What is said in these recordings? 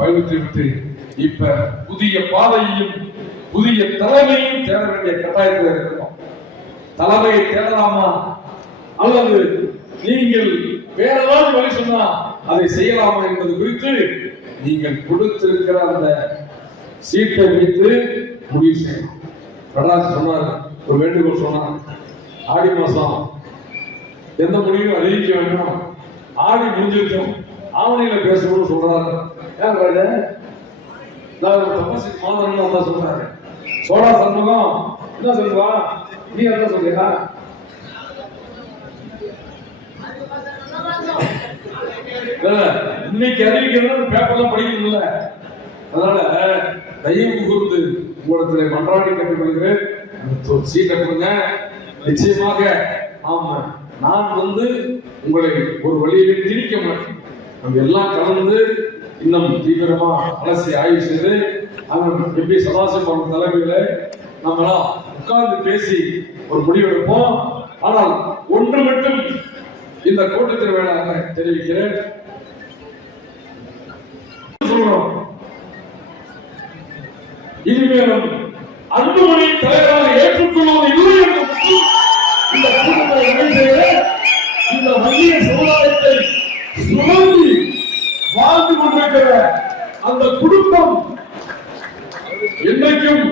பயணித்து விட்டு இப்ப புதிய பாதையையும் புதிய தலைமையும் தேட வேண்டிய கட்டாயத்தில் இருக்கிறோம். தலைமையை தேடலாமா அல்லது நீங்கள் வேற ஏதாவது வழி சொன்னா அதை செய்யலாமா என்பது குறித்து நீங்கள் கொடுத்திருக்கிற அந்த சீட்டை வைத்து முடிவு செய்யணும். பிரகாஷ் சொன்னார், ஒரு வேண்டுகோள் சொன்னார், ஆடி மாசம் எந்த முடிவும் அறிவிக்க வேண்டும், ஆடி முடிஞ்சிருக்கும் ஆவணியில பேசணும்னு சொல்றாரு. ஏன் ராஜா மாதம் சொல்றாரு. சோழா சண்முகம் என்ன சொல்லுவா, நீ என்ன சொல்லியா? இன்னைக்கு அறிவிக்கிறது பேப்பர்லாம் படிக்கணும்ல. அதனால தயவு கூர்ந்து உங்களிடத்துல மன்றாடி கேட்டுக்கொள்கிறேன், சீட்டை கொடுங்க. நிச்சயமாக ஆமா, நான் உங்களை ஒரு வழியிலே திணிக்க மாட்டேன். நம்ம எல்லாம் கலந்து இன்னும் தீவிரமா அலசி ஆய்வு செய்து எப்படி சதாசிவம் தலைமையில நம்மளாம் உட்கார்ந்து பேசி ஒரு முடிவெடுப்போம். ஆனால் ஒன்று மட்டும் இந்த கூட்டத்தின் வேளாக தெரிவிக்கிறேன், சொல்றோம், இனிமேலும் அன்புமணி தலைவராக ஏற்றுக்கொள்வது இல்லை என்று இந்த கூட்டத்தை இந்த வங்கிய சமுதாயத்தை சுமந்து வாழ்ந்து கொண்டிருக்கிற அந்த குடும்பம் என்றைக்கும்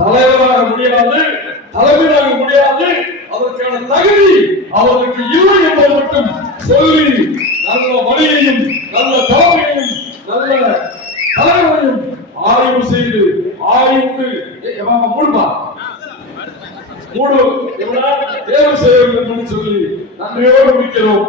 தலைவராக முடியாது, தலைமையாக முடியாது. அதற்கான தகுதி அவருக்கு இல்லை என்பதை மட்டும் சொல்லி நல்ல வழியையும் நல்ல தலைமையையும் நல்ல தலைவரையும் ஆய்வு செய்து ஆய்வுக்கு தேர்வு செய்ய வேண்டும் என்று சொல்லி நன்றியோடு முடிக்கிறோம்.